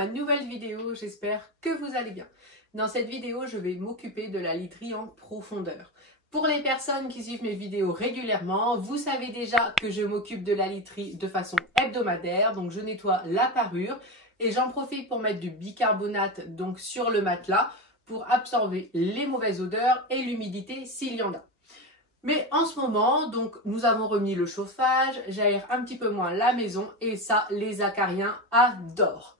ma nouvelle vidéo, j'espère que vous allez bien. Dans cette vidéo, je vais m'occuper de la literie en profondeur. Pour les personnes qui suivent mes vidéos régulièrement, vous savez déjà que je m'occupe de la literie de façon hebdomadaire, donc je nettoie la parure et j'en profite pour mettre du bicarbonate donc sur le matelas pour absorber les mauvaises odeurs et l'humidité s'il y en a. Mais en ce moment, donc, nous avons remis le chauffage, j'aère un petit peu moins la maison et ça, les acariens adorent.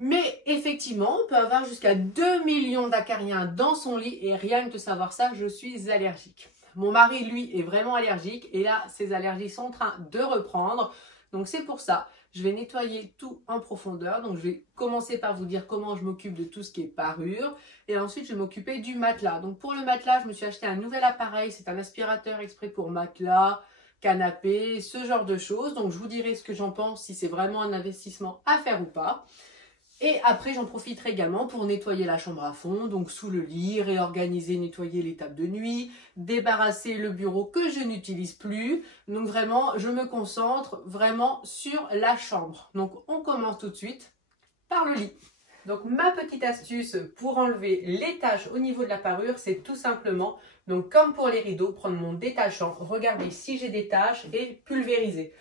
Mais effectivement, on peut avoir jusqu'à 2 millions d'acariens dans son lit et rien que de savoir ça, je suis allergique. Mon mari, lui, est vraiment allergique et là, ses allergies sont en train de reprendre. Donc c'est pour ça, je vais nettoyer tout en profondeur. Donc je vais commencer par vous dire comment je m'occupe de tout ce qui est parure. Et ensuite, je vais m'occuper du matelas. Donc pour le matelas, je me suis acheté un nouvel appareil. C'est un aspirateur exprès pour matelas, canapé, ce genre de choses. Donc je vous dirai ce que j'en pense, si c'est vraiment un investissement à faire ou pas. Et après, j'en profiterai également pour nettoyer la chambre à fond, donc sous le lit, réorganiser, nettoyer les tables de nuit, débarrasser le bureau que je n'utilise plus. Donc vraiment, je me concentre vraiment sur la chambre. Donc on commence tout de suite par le lit. Donc ma petite astuce pour enlever les taches au niveau de la parure, c'est tout simplement, donc comme pour les rideaux, prendre mon détachant, regarder si j'ai des taches et pulvériser.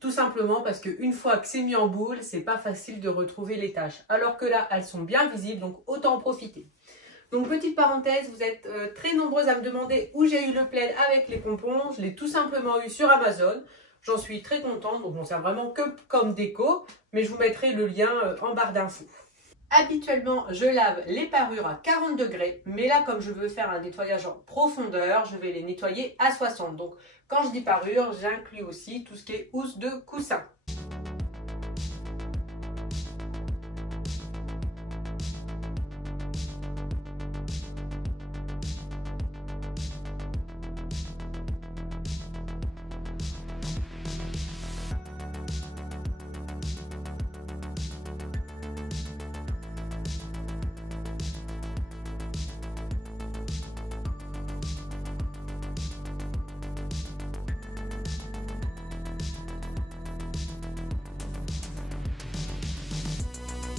Tout simplement parce qu'une fois que c'est mis en boule, c'est pas facile de retrouver les taches. Alors que là, elles sont bien visibles, donc autant en profiter. Donc petite parenthèse, vous êtes très nombreuses à me demander où j'ai eu le plaid avec les pompons. Je l'ai tout simplement eu sur Amazon. J'en suis très contente, donc on sert vraiment que comme déco. Mais je vous mettrai le lien en barre d'infos. Habituellement, je lave les parures à 40 degrés, mais là, comme je veux faire un nettoyage en profondeur, je vais les nettoyer à 60. Donc, quand je dis parure, j'inclus aussi tout ce qui est housse de coussin.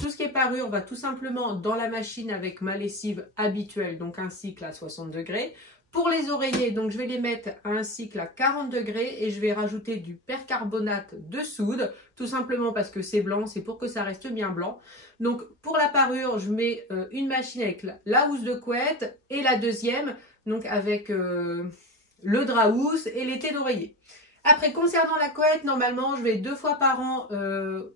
Tout ce qui est parure va tout simplement dans la machine avec ma lessive habituelle, donc un cycle à 60 degrés. Pour les oreillers, donc je vais les mettre à un cycle à 40 degrés et je vais rajouter du percarbonate de soude, tout simplement parce que c'est blanc, c'est pour que ça reste bien blanc. Donc pour la parure, je mets une machine avec la housse de couette et la deuxième, donc avec le drap housse et l'été d'oreiller. Après, concernant la couette, normalement, je vais 2 fois par an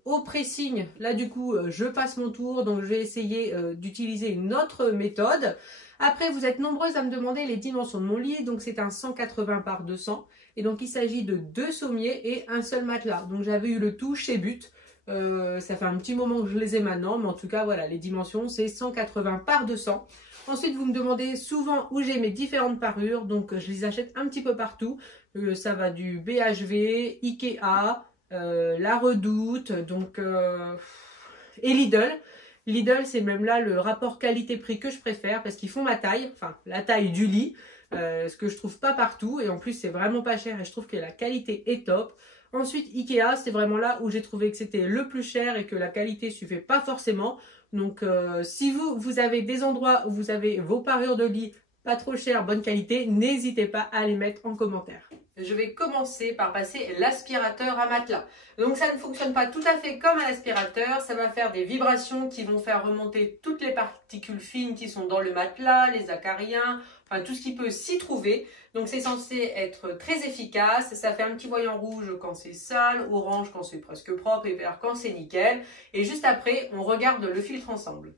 au pressing. Là, du coup, je passe mon tour, donc je vais essayer d'utiliser une autre méthode. Après, vous êtes nombreuses à me demander les dimensions de mon lit. Donc, c'est un 180 par 200. Et donc, il s'agit de 2 sommiers et un seul matelas. Donc, j'avais eu le tout chez But. Ça fait un petit moment que je les ai maintenant. Mais en tout cas, voilà, les dimensions, c'est 180 par 200. Ensuite, vous me demandez souvent où j'ai mes différentes parures. Donc, je les achète un petit peu partout. Ça va du BHV, Ikea, La Redoute, donc, et Lidl. Lidl, c'est même là le rapport qualité-prix que je préfère parce qu'ils font ma taille, enfin la taille du lit, ce que je trouve pas partout. Et en plus, c'est vraiment pas cher et je trouve que la qualité est top. Ensuite, Ikea, c'est vraiment là où j'ai trouvé que c'était le plus cher et que la qualité suffit pas forcément. Donc, si vous avez des endroits où vous avez vos parures de lit pas trop chères, bonne qualité, n'hésitez pas à les mettre en commentaire. Je vais commencer par passer l'aspirateur à matelas. Donc ça ne fonctionne pas tout à fait comme un aspirateur, ça va faire des vibrations qui vont faire remonter toutes les particules fines qui sont dans le matelas, les acariens, enfin tout ce qui peut s'y trouver. Donc c'est censé être très efficace, ça fait un petit voyant rouge quand c'est sale, orange quand c'est presque propre et vert quand c'est nickel. Et juste après, on regarde le filtre ensemble.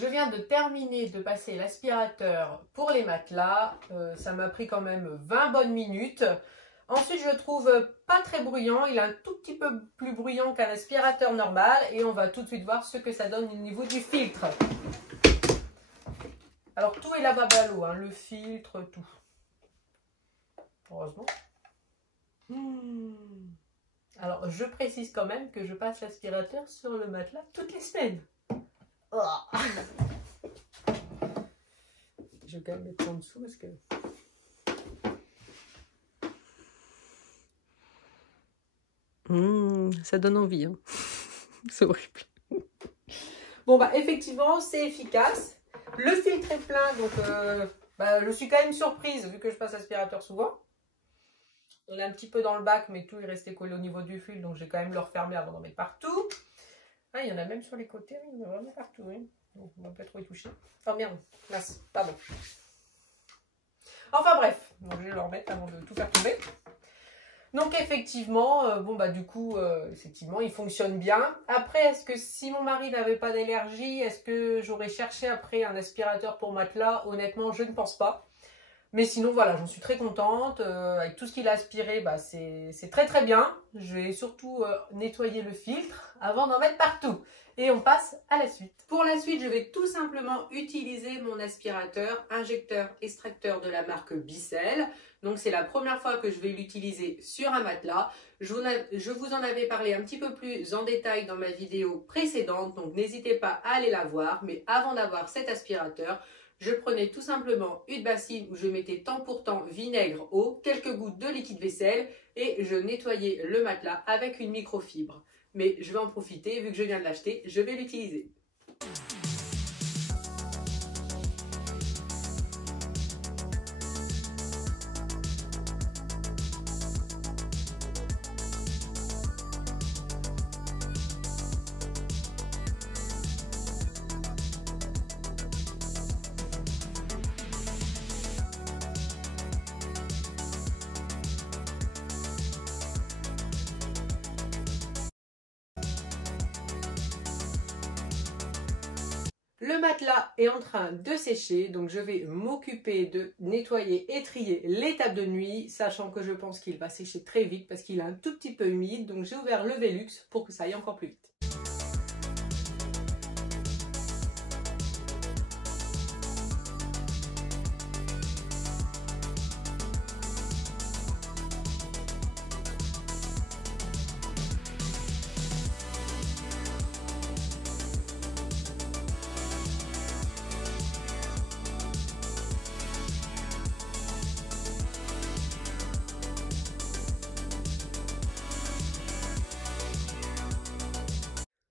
Je viens de terminer de passer l'aspirateur pour les matelas. Ça m'a pris quand même 20 bonnes minutes. Ensuite, je trouve pas très bruyant. Il est un tout petit peu plus bruyant qu'un aspirateur normal. Et on va tout de suite voir ce que ça donne au niveau du filtre. Alors, tout est lavable à l'eau, hein, le filtre, tout. Heureusement. Alors, je précise quand même que je passe l'aspirateur sur le matelas toutes les semaines. Oh. Je vais quand même mettre en dessous parce que... ça donne envie, hein. C'est horrible. Bon, bah, effectivement, c'est efficace. Le filtre est plein, donc je suis quand même surprise vu que je passe l'aspirateur souvent. On est un petit peu dans le bac, mais tout est resté collé au niveau du fil, donc j'ai quand même le refermé avant d'en mettre partout. Ah, il y en a même sur les côtés, il y en a vraiment partout. Hein. Donc, on va pas trop y toucher. Oh merde, mince, pardon. Enfin bref, donc je vais le remettre avant de tout faire tomber. Donc effectivement, effectivement, il fonctionne bien. Après, est-ce que si mon mari n'avait pas d'allergie, est-ce que j'aurais cherché après un aspirateur pour matelas? Honnêtement, je ne pense pas. Mais sinon, voilà, j'en suis très contente. Avec tout ce qu'il a aspiré, bah, c'est très très bien. Je vais surtout nettoyer le filtre avant d'en mettre partout. Et on passe à la suite. Pour la suite, je vais tout simplement utiliser mon aspirateur injecteur extracteur de la marque Bissell. Donc c'est la première fois que je vais l'utiliser sur un matelas. Je vous en avais parlé un petit peu plus en détail dans ma vidéo précédente. Donc n'hésitez pas à aller la voir. Mais avant d'avoir cet aspirateur, je prenais tout simplement une bassine où je mettais temps pour temps vinaigre, eau, quelques gouttes de liquide vaisselle et je nettoyais le matelas avec une microfibre. Mais je vais en profiter, vu que je viens de l'acheter, je vais l'utiliser. Le matelas est en train de sécher, donc je vais m'occuper de nettoyer et trier les tables de nuit, sachant que je pense qu'il va sécher très vite parce qu'il est un tout petit peu humide, donc j'ai ouvert le Velux pour que ça aille encore plus vite.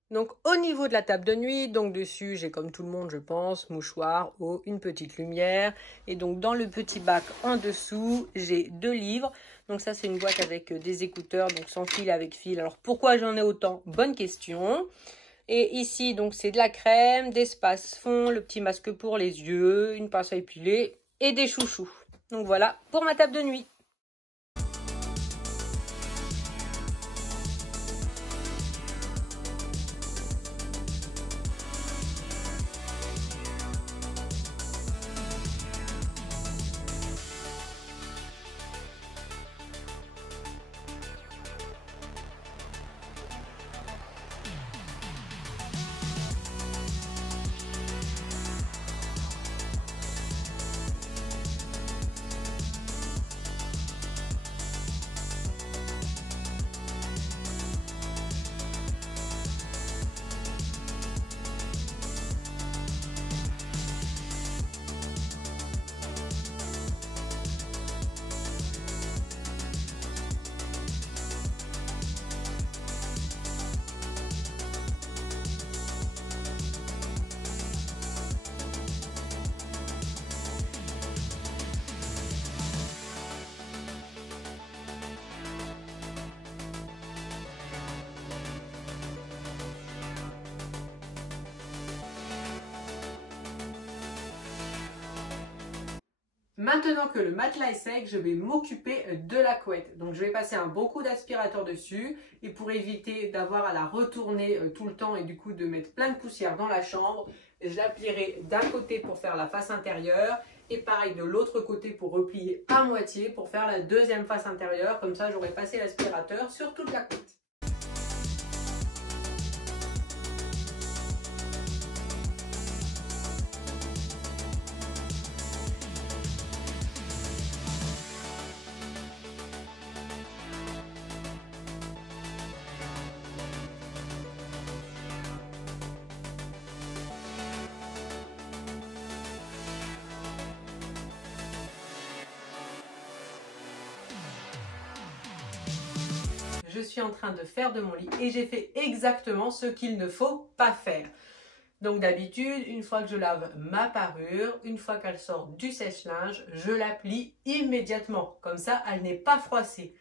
Donc au niveau de la table de nuit, donc dessus j'ai comme tout le monde je pense, mouchoir, eau, une petite lumière. Et donc dans le petit bac en dessous, j'ai 2 livres. Donc ça c'est une boîte avec des écouteurs, donc sans fil, avec fil. Alors pourquoi j'en ai autant? Bonne question. Et ici donc c'est de la crème, des space-fond, le petit masque pour les yeux, une pince à épiler et des chouchous. Donc voilà pour ma table de nuit. Maintenant que le matelas est sec, je vais m'occuper de la couette. Donc je vais passer un bon coup d'aspirateur dessus et pour éviter d'avoir à la retourner tout le temps et du coup de mettre plein de poussière dans la chambre, Je l'applierai d'un côté pour faire la face intérieure et pareil de l'autre côté pour replier à moitié pour faire la deuxième face intérieure. Comme ça, j'aurai passé l'aspirateur sur toute la couette. Je suis en train de faire de mon lit et j'ai fait exactement ce qu'il ne faut pas faire. Donc d'habitude, une fois que je lave ma parure, une fois qu'elle sort du sèche-linge, je la plie immédiatement. Comme ça, elle n'est pas froissée.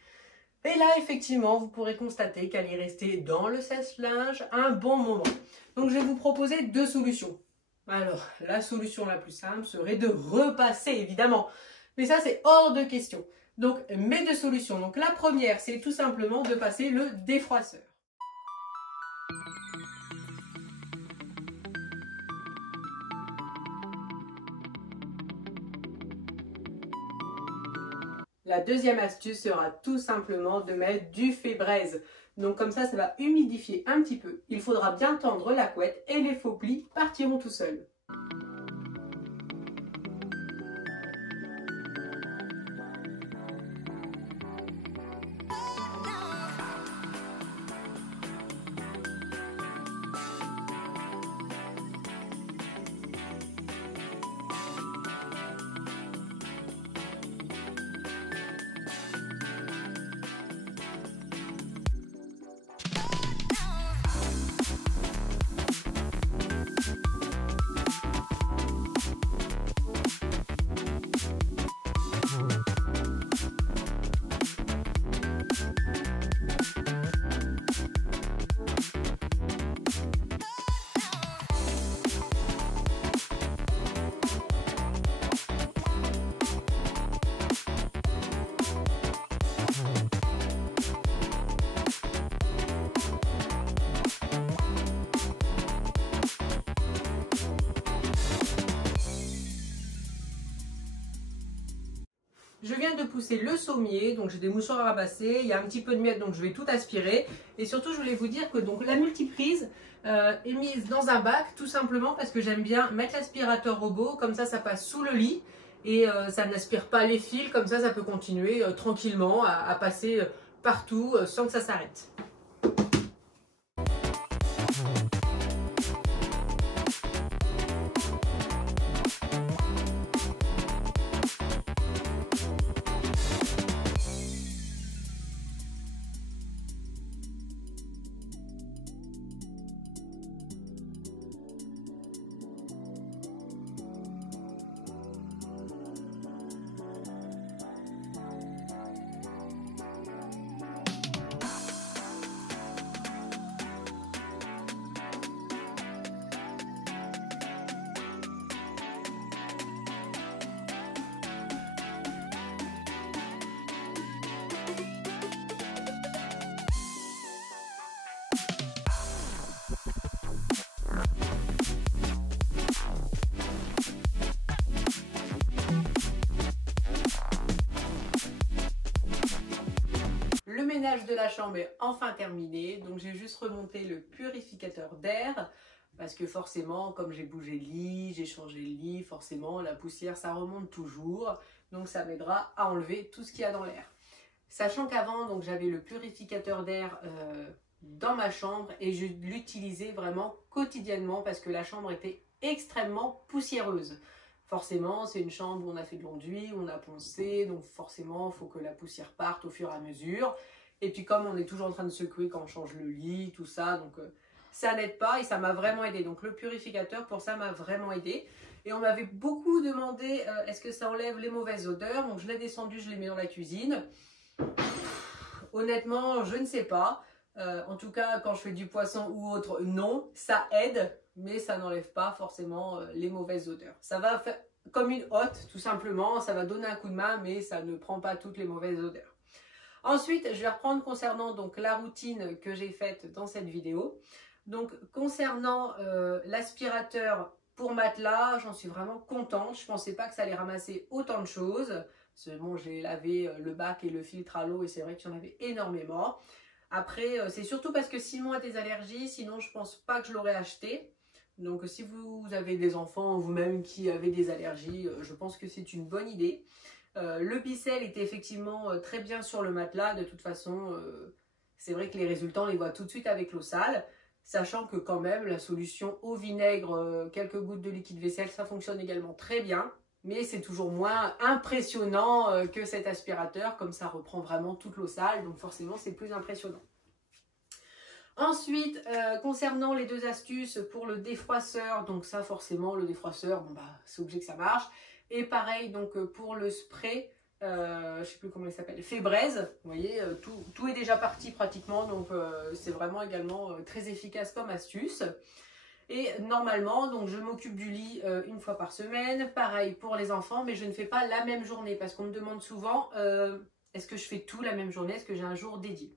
Et là, effectivement, vous pourrez constater qu'elle est restée dans le sèche-linge un bon moment. Donc je vais vous proposer deux solutions. Alors, la solution la plus simple serait de repasser, évidemment. Mais ça, c'est hors de question. Donc, mes deux solutions. Donc, la première, c'est tout simplement de passer le défroisseur. La deuxième astuce sera tout simplement de mettre du fait-braise. Donc, comme ça va humidifier un petit peu. Il faudra bien tendre la couette et les faux plis partiront tout seuls. Je viens de pousser le sommier, donc j'ai des mouchoirs à ramasser, il y a un petit peu de miettes donc je vais tout aspirer. Et surtout je voulais vous dire que donc, la multiprise est mise dans un bac tout simplement parce que j'aime bien mettre l'aspirateur robot, comme ça passe sous le lit et ça n'aspire pas les fils, comme ça peut continuer tranquillement à passer partout sans que ça s'arrête. Le ménage de la chambre est enfin terminé, donc j'ai juste remonté le purificateur d'air parce que forcément, comme j'ai bougé le lit, j'ai changé le lit, forcément la poussière ça remonte toujours, donc ça m'aidera à enlever tout ce qu'il y a dans l'air. Sachant qu'avant, donc j'avais le purificateur d'air dans ma chambre et je l'utilisais vraiment quotidiennement parce que la chambre était extrêmement poussiéreuse. Forcément, c'est une chambre où on a fait de l'enduit, où on a poncé, donc forcément, il faut que la poussière parte au fur et à mesure. Et puis comme on est toujours en train de secouer quand on change le lit, tout ça, donc ça n'aide pas et ça m'a vraiment aidé. Donc le purificateur, pour ça, m'a vraiment aidé. Et on m'avait beaucoup demandé, est-ce que ça enlève les mauvaises odeurs? Donc je l'ai descendu, je l'ai mis dans la cuisine. Honnêtement, je ne sais pas. En tout cas, quand je fais du poisson ou autre, non, ça aide. Mais ça n'enlève pas forcément les mauvaises odeurs. Ça va faire comme une hotte, tout simplement. Ça va donner un coup de main, mais ça ne prend pas toutes les mauvaises odeurs. Ensuite, je vais reprendre concernant donc, la routine que j'ai faite dans cette vidéo. Donc, concernant l'aspirateur Pour matelas, j'en suis vraiment contente. Je ne pensais pas que ça allait ramasser autant de choses. Bon, j'ai lavé le bac et le filtre à l'eau et c'est vrai qu'il y en avait énormément. Après, c'est surtout parce que Simon a des allergies, sinon je pense pas que je l'aurais acheté. Donc si vous avez des enfants vous-même qui avez des allergies, je pense que c'est une bonne idée. Le Bicel était effectivement très bien sur le matelas. De toute façon, c'est vrai que les résultats, on les voit tout de suite avec l'eau sale. Sachant que quand même, la solution au vinaigre, quelques gouttes de liquide vaisselle, ça fonctionne également très bien. Mais c'est toujours moins impressionnant que cet aspirateur, comme ça reprend vraiment toute l'eau sale, donc forcément c'est plus impressionnant. Ensuite, concernant les deux astuces pour le défroisseur, donc ça forcément le défroisseur, bon bah c'est obligé que ça marche. Et pareil donc pour le spray, je ne sais plus comment il s'appelle, Febreze, vous voyez, tout est déjà parti pratiquement, donc c'est vraiment également très efficace comme astuce. Et normalement, donc je m'occupe du lit une fois par semaine, pareil pour les enfants, mais je ne fais pas la même journée parce qu'on me demande souvent est-ce que je fais tout la même journée, est-ce que j'ai un jour dédié.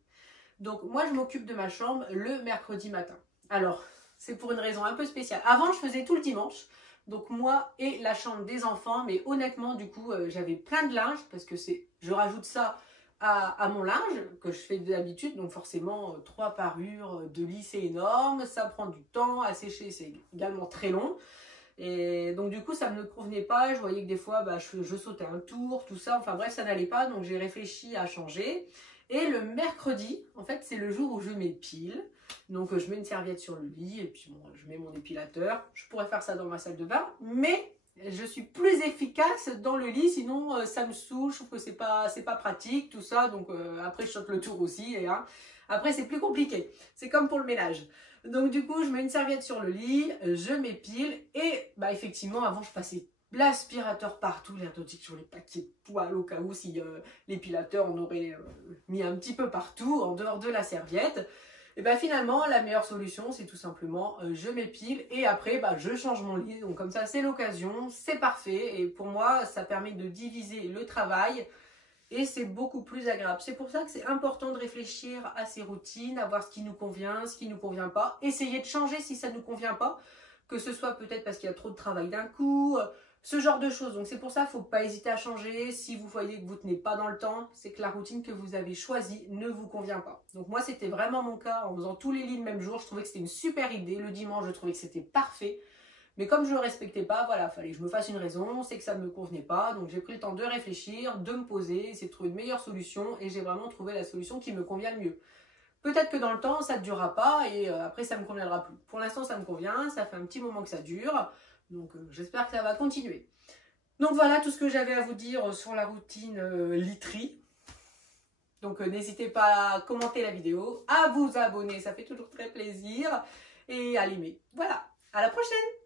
Donc moi je m'occupe de ma chambre le mercredi matin. Alors c'est pour une raison un peu spéciale. Avant je faisais tout le dimanche, donc moi et la chambre des enfants, mais honnêtement du coup j'avais plein de linge parce que je rajoute ça à mon linge que je fais d'habitude, donc forcément 3 parures de lit c'est énorme, ça prend du temps, à sécher c'est également très long, et donc du coup ça ne me convenait pas, je voyais que des fois bah, je sautais un tour, tout ça, enfin bref ça n'allait pas, donc j'ai réfléchi à changer. Et le mercredi, en fait c'est le jour où je m'épile, donc je mets une serviette sur le lit et puis bon, je mets mon épilateur, je pourrais faire ça dans ma salle de bain, mais je suis plus efficace dans le lit, sinon ça me saoule, je trouve que c'est pas pratique, tout ça, donc après je saute le tour aussi, et après c'est plus compliqué, c'est comme pour le ménage. Donc du coup je mets une serviette sur le lit, je m'épile, et bah effectivement avant je passais l'aspirateur partout, l'air d'otique sur les paquets de poils au cas où si l'épilateur on aurait mis un petit peu partout en dehors de la serviette. Et bien finalement, la meilleure solution, c'est tout simplement, je m'épile et après, bah, je change mon lit. Donc comme ça, c'est l'occasion, c'est parfait. Et pour moi, ça permet de diviser le travail et c'est beaucoup plus agréable. C'est pour ça que c'est important de réfléchir à ces routines, à voir ce qui nous convient, ce qui ne nous convient pas. Essayer de changer si ça ne nous convient pas, que ce soit peut-être parce qu'il y a trop de travail d'un coup, ce genre de choses. Donc c'est pour ça qu'il ne faut pas hésiter à changer. Si vous voyez que vous ne tenez pas dans le temps, c'est que la routine que vous avez choisie ne vous convient pas. Donc moi c'était vraiment mon cas en faisant tous les lits le même jour. Je trouvais que c'était une super idée. Le dimanche je trouvais que c'était parfait. Mais comme je ne le respectais pas, voilà, il fallait que je me fasse une raison, c'est que ça ne me convenait pas. Donc j'ai pris le temps de réfléchir, de me poser, essayer de trouver une meilleure solution. Et j'ai vraiment trouvé la solution qui me convient le mieux. Peut-être que dans le temps ça ne durera pas et après ça ne me conviendra plus. Pour l'instant ça me convient, ça fait un petit moment que ça dure. Donc j'espère que ça va continuer. Donc voilà tout ce que j'avais à vous dire sur la routine literie. Donc n'hésitez pas à commenter la vidéo, à vous abonner, ça fait toujours très plaisir. Et à l'aimer. Voilà, à la prochaine!